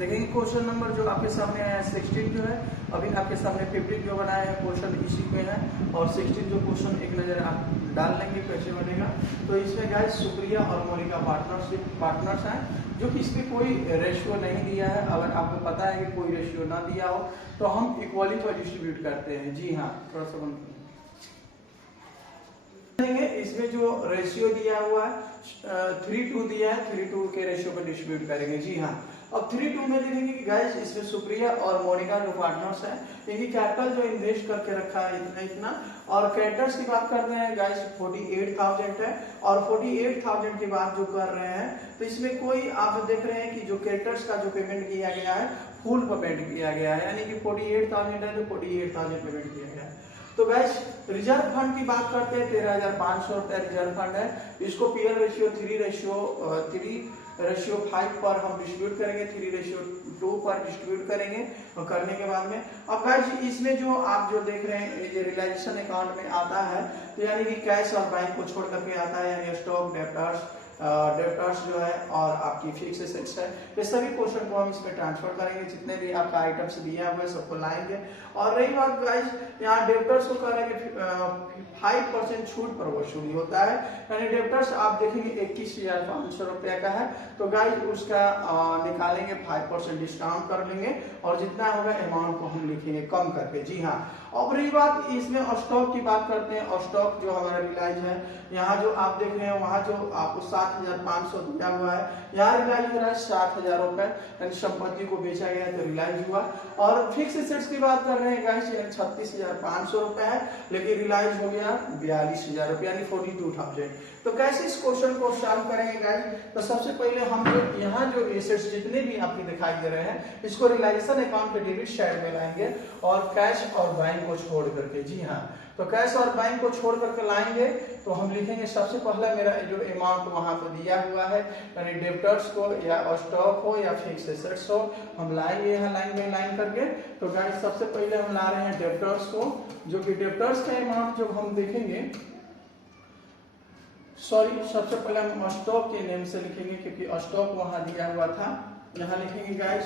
देखेंगे question number जो आपके सामने आया है 16 जो है, अभी आपके सामने 15 जो बनाया है क्वेश्चन इसी में है, और 16 जो क्वेश्चन एक नजर आप डाल लेंगे कैसे बनेगा। तो इसमें गाइस सुप्रिया और मोनिका पार्टनर्स हैं, जो कि इसमें कोई रेशियो नहीं दिया है। अगर आपको पता है कि कोई रेशियो ना दिया हो तो हम इक्वली को डिस्ट्रीब्यूट करते हैं। जी हाँ, थोड़ा सा बंद इसमें जो रेशियो दिया हुआ है 3:2 दिया है, 3:2 के रेशियो पर डिस्ट्रीब्यूट करेंगे। जी हाँ, अब 3:2 में देखेंगे कि गाइस इसमें सुप्रिया और मोनिका जो पार्टनर्स हैं, इनकी कैपिटल जो इन्वेस्ट करके रखा है इतना इतना, और क्रेडिटर्स की बात करते हैं गाइस 48,000 है, और 48,000 की बात जो कर रहे हैं तो इसमें कोई आप देख रहे हैं कि जो क्रेडिटर्स का जो पेमेंट किया गया है फुल पेमेंट किया गया है, यानी कि 48,000 है तो 48,000 पेमेंट किया गया है। तो गैस रिजर्व फंड की बात करते हैं 13,500 रुपया रिजर्व फंड है। इसको पीएल रेशियो 3:5 पर हम डिस्ट्रीब्यूट करेंगे, 3:2 पर डिस्ट्रीब्यूट करेंगे, और करने के बाद में अब गैस इसमें जो आप जो देख रहे हैं ये रियलाइजेशन अकाउंट में आता है, तो यानी कि कैश और बैंक को छोड़ करके आता है, यानी स्टॉक डेप्टर्स जो है और आपकी फिक्स एसेट्स है, ये सभी पोर्शन को हम इसमें ट्रांसफर करेंगे। जितने भी आपका आइटम्स दिया हुआ है सबको लाएंगे। और रही बात गाइस यहाँ डेप्टर्स को करेंगे 5% छूट पर वसूली होता है, यानी डेप्टर्स आप देखेंगे 21,500 रुपया का है, तो गाइस उसका निकालेंगे 5% डिस्काउंट कर लेंगे, और जितना होगा अमाउंट को हम लिखेंगे कम करके। जी हाँ, अब रही बात इसमें स्टॉक की बात करते हैं। स्टॉक जो हमारा रिलाइज है, यहाँ जो आप देख रहे हैं वहाँ जो आपको 7,500 दिया हुआ है, यहाँ रिलाइज हो रहा है 7,000 रुपए, यानी संपत्ति को बेचा गया है तो रिलाइज हुआ। और फिक्स एसेट्स की बात कर रहे हैं गाइस 36,500 रुपए है, लेकिन रिलाइज हो गया 42,000 रुपए, यानी 42,000। तो कैसे इस क्वेश्चन को सॉल्व करेंगे गाइस? तो सबसे पहले हम जो यहाँ जो एसेट्स जितने भी आपको दिखाई दे रहे हैं इसको रियलाइजेशन अकाउंट के डेबिट साइड में लाएंगे, और कैश और बैंक को छोड़ करके। जी हाँ, तो कैश और बैंक को छोड़ करके लाएंगे तो हम लिखेंगे सबसे पहला मेरा जो अमाउंट वहां पर दिया हुआ है, यानी डेप्टर्स को या स्टॉक हो या फिक्स एसेट्स हो, हम लाएंगे यहाँ लाइन बाई लाइन करके। तो गाइस सबसे पहले हम ला रहे हैं डेप्टर्स को, जो कि डेप्टर्स का अमाउंट जब हम देखेंगे, सबसे पहले हम स्टॉक के नेम से लिखेंगे क्योंकि स्टॉक वहां दिया हुआ था। यहाँ लिखेंगे गाइस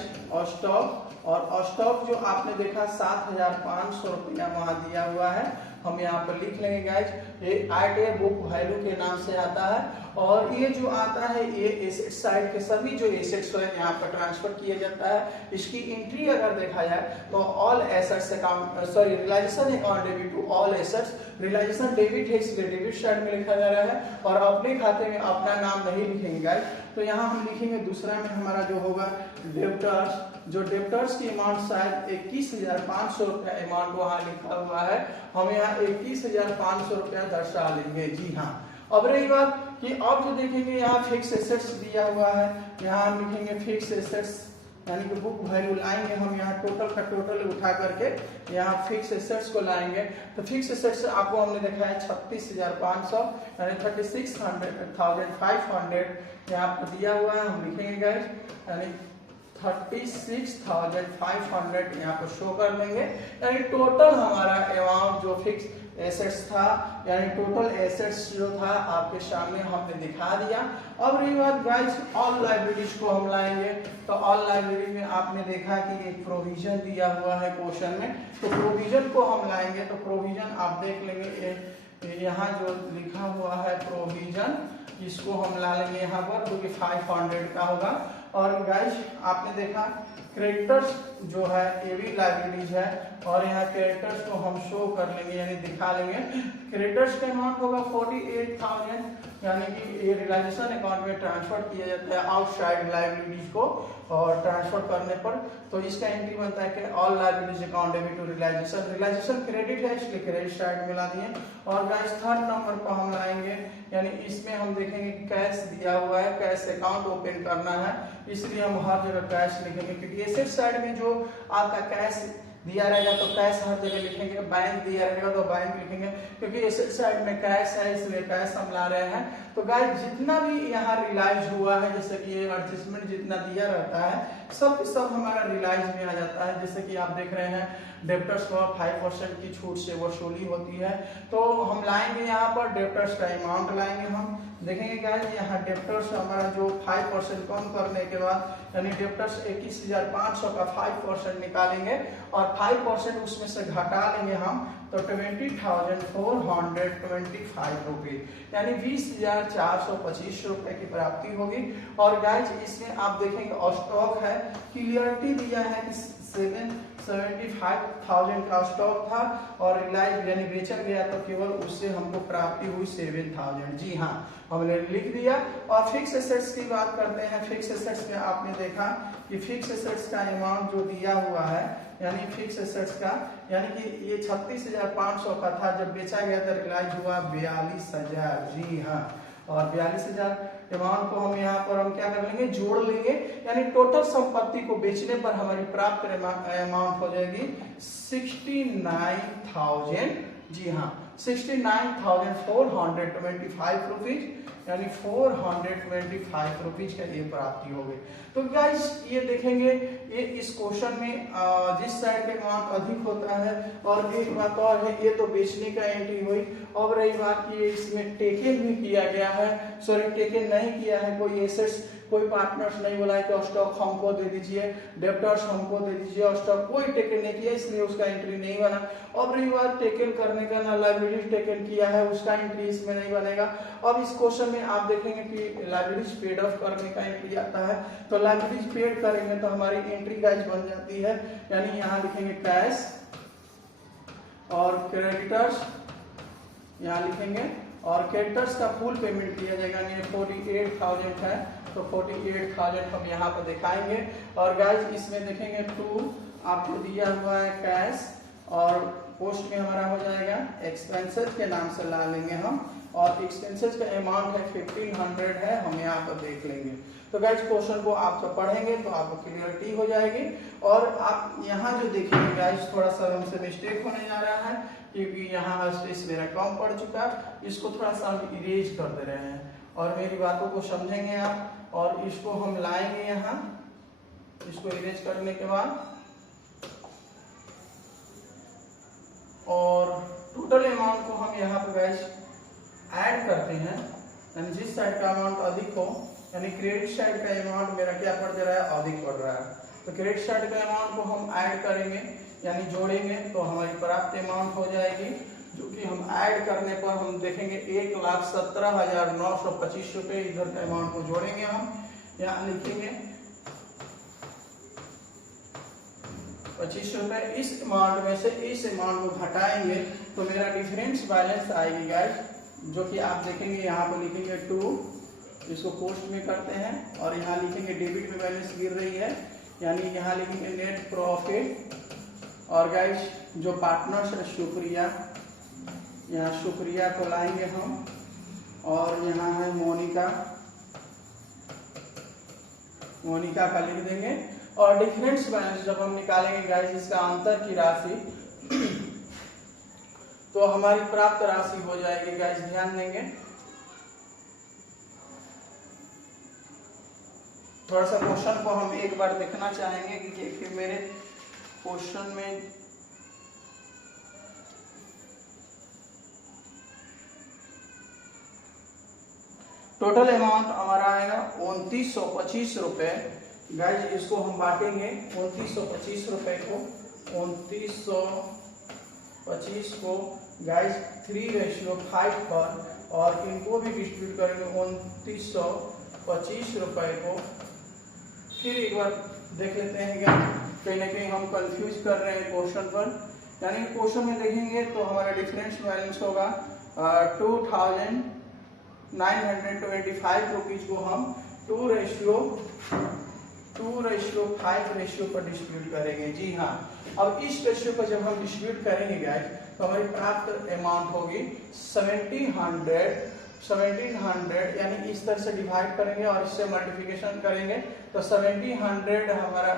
स्टॉक, और स्टॉक जो आपने देखा 7,500 रुपया वहां दिया हुआ है, हम यहाँ पर लिख लेंगे गाइस। ये एट बुक वैल्यू के नाम से आता है, और ये जो आता है ये एसेट साइड के सभी जो एसेट्स है यहाँ पर ट्रांसफर किया जाता है। इसकी एंट्री अगर देखा जाए तो all assets account realisation account debit to all assets, realisation debit है इसलिए डेबिट साइड में लिखा जा रहा है, और अपने खाते में अपना नाम नहीं लिखेंगे गाइस। तो यहाँ हम लिखेंगे दूसरा में हमारा जो होगा डेप्टर्स, जो डेप्टर्स की अमाउंट शायद 21,500 रुपया अमाउंट वहां लिखा हुआ है, हम यहाँ 21,500 रुपया दर्शा लेंगे। जी हाँ, अब रही बात कि अब जो देखेंगे यहाँ फिक्स एसेट्स दिया हुआ है, यहाँ हम लिखेंगे फिक्स एसेट्स, यानी कि बुक वैल्यू लाएंगे हम यहाँ टोटल का टोटल उठा करके यहाँ फिक्स एसेट्स को लाएंगे। तो फिक्स एसेट्स आपको हमने देखा है 36,500, यानी 36,500 यहाँ पर दिया हुआ है, हम लिखेंगे गाइस, यानी 36,500 यहाँ पर शो कर देंगे, यानी टोटल हमारा अमाउंट जो फिक्स एसेट्स था, यानी टोटल एसेट्स जो था आपके सामने हमने दिखा दिया। अब रही बात गाइस ऑल लायबिलिटीज को हम लाएंगे। तो ऑल लायबिलिटी में आपने देखा कि एक प्रोविजन दिया हुआ है क्वेश्चन में, तो प्रोविजन को हम लाएंगे। तो प्रोविजन आप देख लेंगे यहाँ जो लिखा हुआ है प्रोविजन, इसको हम ला लेंगे यहाँ पर, जो कि 500 का होगा। और गाइस आपने देखा क्रेडिटर्स जो है ये भी लायबिलिटीज है, और यहाँ क्रेडिटर्स को हम शो कर लेंगे, यानी दिखा लेंगे। क्रेडिटर्स का अमाउंट होगा 48,000, यानी कि ये रियलाइजेशन अकाउंट में ट्रांसफर किया जाता है आउटसाइड लायबिलिटीज को, और ट्रांसफर करने पर तो इसका एंट्री बनता है कि all liabilities account debit to realisation credit है इसलिए क्रेडिट साइड में ला दिए। और गाइस थर्ड नंबर पर हम लाएंगे, यानी इसमें हम देखेंगे कैश दिया हुआ है, कैश अकाउंट ओपन करना है, इसलिए हम हर जगह कैश लिखेंगे, क्योंकि एसेट साइड में जो आपका कैश दिया रहेगा तो कैश हर जगह लिखेंगे, बैंक दिया रहेगा तो बैंक लिखेंगे, क्योंकि एसेट साइड में कैश है इसलिए कैश हम ला रहे हैं। तो गाइस जितना भी यहाँ रियलाइज हुआ है, जैसे कि ये एडजस्टमेंट जितना दिया रहता है सब हमारा रियलाइज में आ जाता है। जैसे कि आप देख रहे हैं डेप्टर्स को 5% की छूट से वसूली होती है, तो हम लाएंगे यहाँ पर डेप्टर्स का अमाउंट लाएंगे हम देखेंगे गाइस यहाँ डेप्टर्स हमारा जो 5% कम करने के बाद यानी डेप्टर्स 21,500 का 5% निकालेंगे और 5% उसमें से घटा लेंगे हम तो 20,425 रुपीज यानी 20,425 रुपए की प्राप्ति होगी। और गाइस इसमें आप देखेंगे स्टॉक है, क्लियरिटी दिया है कि 75,000 का स्टॉक था और रिलायंस यानी बेचा गया तो केवल उससे हमको प्राप्ति हुई 7,000। जी हाँ, हमने लिख दिया। और फिक्स एसेट्स की बात करते हैं। फिक्स एसेट्स में आपने देखा कि फिक्स एसेट्स का अमाउंट जो दिया हुआ है यानी फिक्स एसेट्स का यानी कि ये 36,500 का था, जब बेचा गया था रिलायंस हुआ 42,000। जी हाँ, और 42,000 अमाउंट को हम यहाँ पर हम क्या कर लेंगे, जोड़ लेंगे यानी टोटल संपत्ति को बेचने पर हमारी प्राप्त अमाउंट हो जाएगी 69,000। जी हाँ, 69,425 रुपीज यानी 425 रुपीज का ये प्राप्ति हो गई। तो गाइस ये देखेंगे ये इस क्वेश्चन में जिस साइड के अमाउंट अधिक होता है। और एक बात और है, ये तो बेचने का एंट्री हुई। अब रही बात की इसमें टेकन भी किया गया है, सॉरी टेकन नहीं किया है, कोई एसेट्स कोई पार्टनर्स नहीं बोला है कि स्टॉक हमको दे दीजिए, डेप्टर्स हमको दे दीजिए, स्टॉक कोई टेकन नहीं किया इसलिए उसका एंट्री नहीं बना। अब रही बात टेकन करने का ना लायबिलिटीज टेकन किया है उसका एंट्री इसमें नहीं बनेगा। अब इस क्वेश्चन में आप देखेंगे कि लायबिलिटीज पेड ऑफ करने का एंट्री आता है, तो लायबिलिटीज पेड करेंगे तो हमारी एंट्री गाइस बन जाती है यानी यहाँ लिखेंगे कैश और क्रेडिटर्स यहाँ लिखेंगे और क्रेडिटर्स का फुल पेमेंट किया जाएगा यानी 48,000 है तो 48,000 हम यहाँ पर दिखाएंगे। और गाइस इसमें देखेंगे 2 आपको दिया हुआ है कैश और पोस्ट में हमारा हो जाएगा एक्सपेंसेस के नाम से ला लेंगे हम और एक्सपेंसेस का अमाउंट है 1,500 है, हम यहाँ पर देख लेंगे। तो गाइस क्वेश्चन को आप जब पढ़ेंगे तो आपको क्लियरिटी हो जाएगी। और आप यहाँ जो देखेंगे गाइस थोड़ा सा हमसे मिस्टेक होने जा रहा है क्योंकि यहाँ स्पेस मेरा कम पड़ चुका, इसको थोड़ा सा हम इरेज कर दे रहे हैं और मेरी बातों को समझेंगे आप और इसको हम लाएंगे यहाँ, इसको इरेज करने के बाद और टोटल अमाउंट को हम यहाँ पे गाइस ऐड करते हैं यानी जिस साइड का अमाउंट अधिक हो यानी क्रेडिट साइड का अमाउंट मेरा क्या पड़ जा रहा है, अधिक पड़ रहा है, तो क्रेडिट साइड का अमाउंट को हम ऐड करेंगे यानी जोड़ेंगे तो हमारी प्राप्त अमाउंट हो जाएगी जो कि हम ऐड करने पर हम देखेंगे 1,17,925 रुपए। इधर के अमाउंट को जोड़ेंगे हम यहाँ लिखेंगे 25 रुपए। इस अमाउंट में से इस अमाउंट को घटाएंगे तो मेरा डिफरेंस बैलेंस आएगी गाइस जो कि आप देखेंगे यहाँ पर लिखेंगे 2, इसको पोस्ट में करते हैं और यहाँ लिखेंगे डेबिट में बैलेंस गिर रही है यानी यहाँ लिखेंगे नेट प्रॉफिट। और गाइस जो पार्टनर्स है शुक्रिया, यहाँ शुक्रिया को लाएंगे हम और यहाँ है मोनिका, मोनिका का लिख देंगे। और डिफरेंस बैलेंस जब हम निकालेंगे गाइस इसका अंतर की राशि तो हमारी प्राप्त राशि हो जाएगी गाइस, ध्यान देंगे। थोड़ा सा क्वेश्चन को हम एक बार देखना चाहेंगे कि मेरे क्वेश्चन में टोटल अमाउंट हमारा आएगा 2,925 रुपए। गाइस इसको हम बांटेंगे 2,925 रुपए को, 2,925 को गाइस 3:5 पर और इनको भी डिस्ट्रीब्यूट करेंगे 2,925 रुपए को। फिर एक बार देख लेते हैं क्या कहीं ना कहीं हम कंफ्यूज कर रहे हैं क्वेश्चन पर। यानी क्वेश्चन में देखेंगे तो हमारा डिफरेंस बैलेंस होगा 2,925 रुपीज को हम 2:5 रेशियो पर डिस्ट्रीब्यूट करेंगे। जी हाँ, अब इस रेशियो पर जब हम डिस्ट्रीब्यूट करेंगे गाइस तो हमारी प्राप्त अमाउंट होगी 1700 यानी इस तरह से डिवाइड करेंगे और इससे मल्टीप्लिकेशन करेंगे तो 1700 हमारा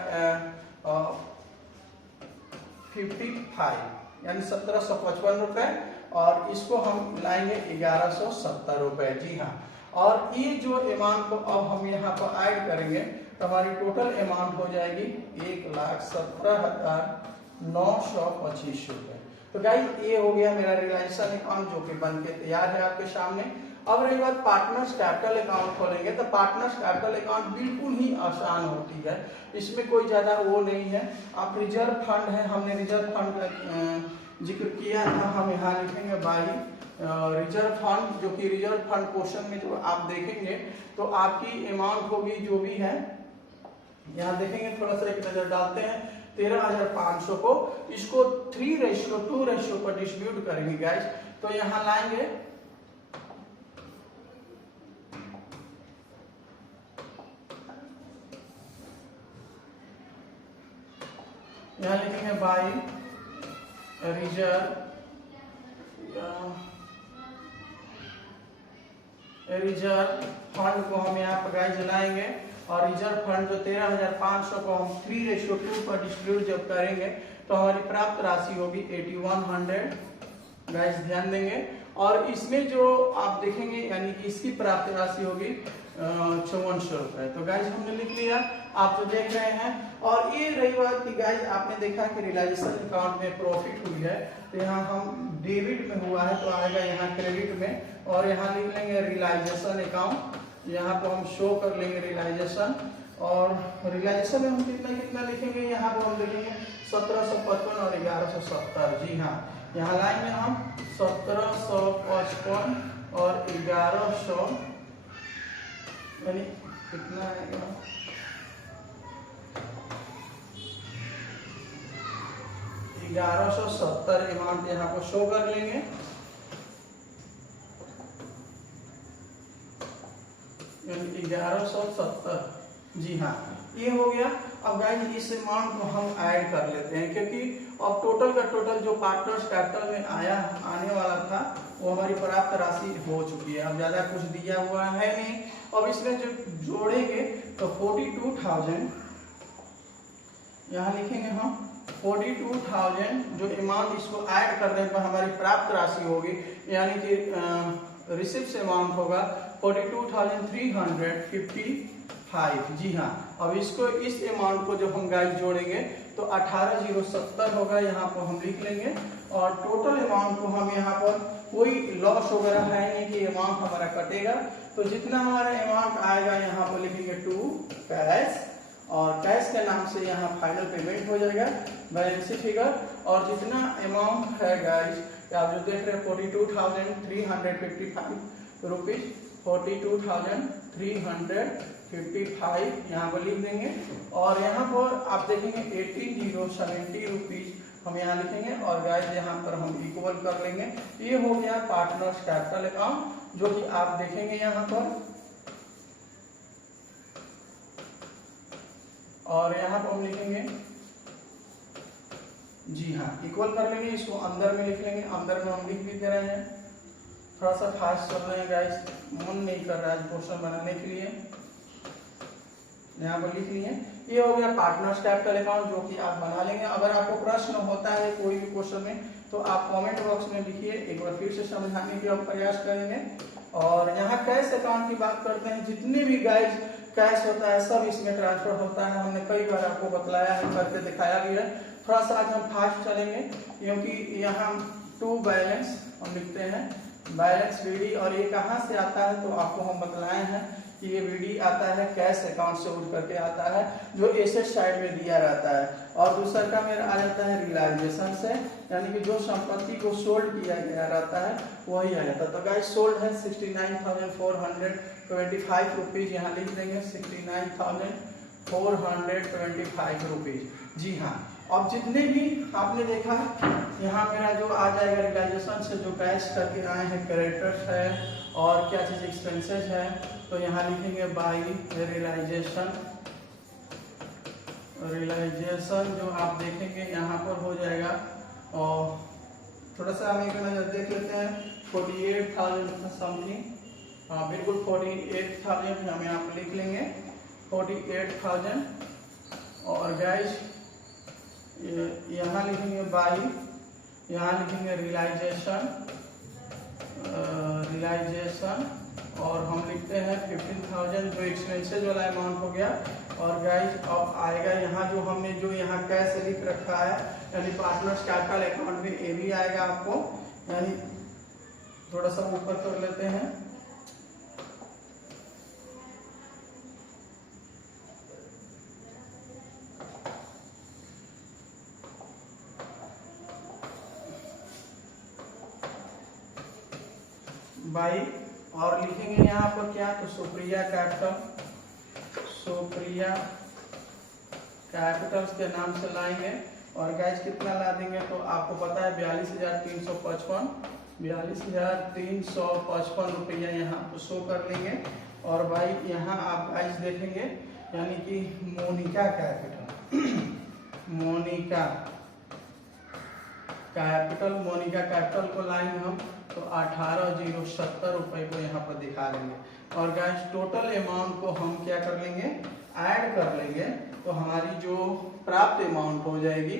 55 यानी 1755 रुपए और इसको हम लाएंगे 1170 रुपए। जी हाँ, और ये जो अमाउंट को अब हम यहाँ पर ऐड करेंगे तो हमारी टोटल अमाउंट हो जाएगी 1,17,925 रुपए। तो गाइस ये हो गया मेरा रिलायंस अकाउंट जो कि बन के तैयार है आपके सामने। अब रही बात पार्टनर्स कैपिटल अकाउंट खोलेंगे तो पार्टनर्स कैपिटल अकाउंट बिल्कुल ही आसान होती है, इसमें कोई ज़्यादा वो नहीं है। आप रिजर्व फंड है, हमने रिजर्व फंड का जिक्र किया था, हम यहाँ लिखेंगे बाई रिजर्व फंड, जो कि रिजर्व फंड पोर्शन में जो आप देखेंगे तो आपकी अमाउंट होगी जो भी है, यहाँ देखेंगे थोड़ा सा एक नजर डालते हैं 13,500 को, इसको 3:2 पर डिस्ट्रीब्यूट करेंगे गाइस। तो यहाँ लाएंगे यहाँ लिखेंगे बाई रिजर्व फंड को हम यहाँ पर गाइस लाएंगे और रिजर्व फंड जो 13,500 को हम 3:2 पर डिस्ट्रीब्यूट जब करेंगे तो हमारी प्राप्त राशि होगी 8100 गाइस, ध्यान देंगे। और इसमें जो आप देखेंगे यानी कि इसकी प्राप्त राशि होगी 5400 रुपए। तो गाइस हमने लिख लिया, आप जो देख रहे हैं। और ये रही बात कि गाइस आपने देखा कि रियलाइजेशन अकाउंट में प्रॉफिट हुई है, तो यहाँ हम डेबिट में हुआ है तो आएगा यहाँ क्रेडिट में, और यहाँ लिख लेंगे रियलाइजेशन अकाउंट, यहाँ पर हम शो कर लेंगे रियलाइजेशन। और रियलाइजेशन में हम कितना कितना लिखेंगे, यहाँ पर हम लिखेंगे 1755 और 1170। जी हाँ, यहाँ लाएंगे हम 1755 और 1100, यानी कितना आएगा 1170 अमाउंट यहाँ को शो कर लेंगे। यानी 1170, जी हाँ ये हो गया। अब गाइस इस अमाउंट को हम ऐड कर लेते हैं, क्योंकि अब टोटल का टोटल जो पार्टनर्स कैपिटल में आने वाला था वो हमारी प्राप्त राशि हो चुकी है, अब ज्यादा कुछ दिया हुआ है नहीं। अब इसमें जो जोड़ेंगे तो 42,000 यहाँ लिखेंगे हम 42,000 जो अमाउंट इसको ऐड कर देने पर हमारी प्राप्त राशि होगी, यानी कि रिसिप्ट अमाउंट होगा 42,355। जी हाँ, अब इसको इस अमाउंट को जब हम गाइस जोड़ेंगे तो 18,070 होगा, यहाँ पर हम लिख लेंगे। और टोटल अमाउंट को हम यहाँ पर कोई लॉस वगैरह है नहीं कि अमाउंट हमारा कटेगा, तो जितना हमारा अमाउंट आएगा यहाँ पर लिखेंगे टू कैश, और कैश के नाम से यहाँ फाइनल पेमेंट हो जाएगा बैलेंस फिगर। और जितना अमाउंट है गाइस आप जो देख रहे हैं 42,355 रुपीज, 42,355 यहाँ पर लिख देंगे। और यहाँ पर आप देखेंगे 18,070 रुपीज हम यहाँ लिखेंगे, और गाइस यहाँ पर हम इक्वल कर लेंगे। ये हो गया पार्टनर्स कैपिटल अकाउंट, जो कि आप देखेंगे यहाँ पर। और यहाँ पर हम लिखेंगे, जी हाँ इक्वल कर लेंगे, इसको अंदर में लिख लेंगे, अंदर में हम लिख भी दे रहे हैं। थोड़ा सा फास्ट चल रहे हैं गाइस, मन नहीं कर रहा है क्वेश्चन बनाने के लिए, यहाँ पर लिख लिए। ये हो गया पार्टनर्स कैपिटल अकाउंट, जो कि आप बना लेंगे। अगर आपको प्रश्न होता है कोई भी क्वेश्चन में तो आप कमेंट बॉक्स में लिखिए, एक बार फिर से समझाने की हम प्रयास करेंगे। और यहाँ कैश अकाउंट की बात करते हैं, जितने भी गाइस कैश होता है सब इसमें ट्रांसफर होता है, हमने कई बार आपको बतलाया है, करके दिखाया भी है। थोड़ा सा आज हम फास्ट चलेंगे, क्योंकि यहाँ टू बैलेंस हम लिखते हैं, बैलेंस बीडी, और ये कहाँ से आता है तो आपको हम बतलाए हैं कि ये बीडी आता है कैश अकाउंट से उठ करके आता है, जो एसेट साइड में दिया रहता है। और दूसरा का मेरा आ जाता है रियलाइजेशन से, यानी कि जो संपत्ति को सोल्ड किया गया रहता है वही आ जाता है। तो गाइस सोल्ड है 69,425 रुपीज, यहाँ लिख देंगे 69,425 रुपीज। जी हाँ, अब जितने भी आपने देखा यहाँ मेरा जो आ जाएगा रियलाइजेशन से जो कैश करके आए हैं, क्रेडिटर्स है और क्या चीज एक्सपेंसेस है, तो यहाँ लिखेंगे बाई रियलाइजेशन जो आप देखेंगे यहाँ पर हो जाएगा। और थोड़ा सा हम एक नजर देख लेते हैं 48,000 समथिंग, हाँ बिल्कुल 48,000 हम यहाँ पर लिख लेंगे 48,000। और गाइस यहाँ लिखेंगे बाई, यहाँ लिखेंगे रियलाइजेशन, और हम लिखते हैं 15,000 जो एक्सपेंसेस वाला अमाउंट हो गया। और गाइस अब आएगा यहाँ जो हमने जो यहाँ कैश लिख रखा है, यानी पार्टनर्स कैपिटल अकाउंट में ये भी आएगा आपको, यानी थोड़ा सा ऊपर कर लेते हैं बाई, और लिखेंगे यहाँ पर क्या, तो सुप्रिया कैपिटल, सुप्रिया कैपिटल्स के नाम से लाएंगे। और गैस कितना ला देंगे, तो आपको पता है 42,355 रुपया यहाँ पर शो कर लेंगे। और भाई यहाँ आप गैस देखेंगे यानी कि मोनिका कैपिटल, मोनिका कैपिटल को लाएंगे हम, तो 18,070 रुपये को यहाँ पर दिखा लेंगे। और गैस टोटल अमाउंट को हम क्या कर लेंगे, ऐड कर लेंगे, तो हमारी जो प्राप्त अमाउंट हो जाएगी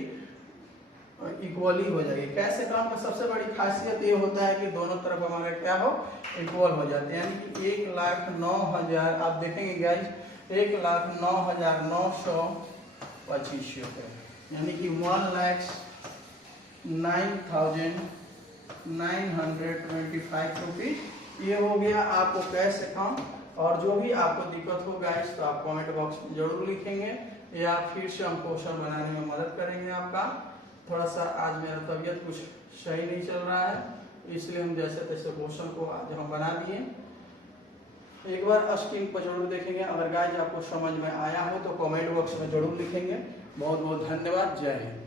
इक्वली हो जाएगी। कैश अकाउंट में सबसे बड़ी खासियत ये होता है कि दोनों तरफ हमारे क्या हो, इक्वल हो जाते हैं। यानी कि 1,09,000 आप देखेंगे गाइस, 1,09,925 रुपये, यानी कि 1,09,925 रुपीज। ये हो गया आपको कैश अकाउंट। और जो भी आपको दिक्कत हो गाइस, तो आप कमेंट बॉक्स में जरूर लिखेंगे, या फिर से हम क्वेश्चन बनाने में मदद करेंगे आपका। थोड़ा सा आज मेरा तबीयत कुछ सही नहीं चल रहा है, इसलिए हम जैसे तैसे क्वेश्चन को आज हम बना दिए। एक बार स्क्रीन पर जरूर देखेंगे। अगर गाइस आपको समझ में आया हो तो कमेंट बॉक्स में जरूर लिखेंगे। बहुत बहुत धन्यवाद। जय हिंद।